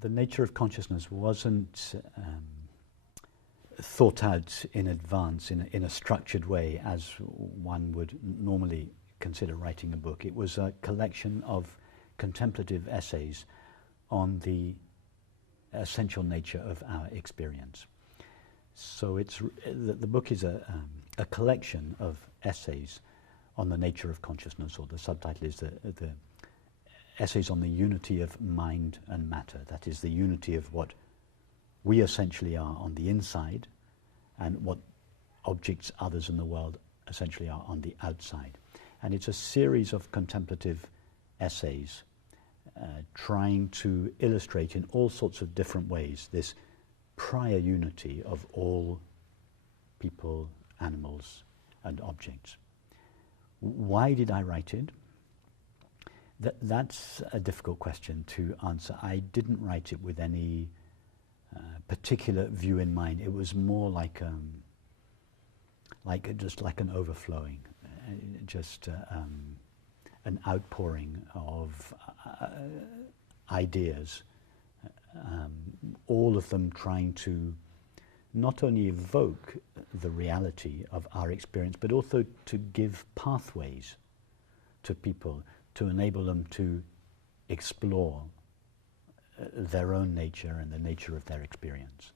the nature of consciousness wasn't thought out in advance in a structured way as one would normally consider writing a book. It was a collection of contemplative essays on the essential nature of our experience. So the book is a collection of essays on the nature of consciousness, or the subtitle is the essays on the unity of mind and matter. That is, the unity of what we essentially are on the inside and what objects, others in the world essentially are on the outside. And it's a series of contemplative essays trying to illustrate in all sorts of different ways this prior unity of all people, animals, and objects. Why did I write it? That's a difficult question to answer. I didn't write it with any particular view in mind. It was more like just like an overflowing, just an outpouring of ideas, all of them trying to not only evoke the reality of our experience, but also to give pathways to people to enable them to explore their own nature and the nature of their experience.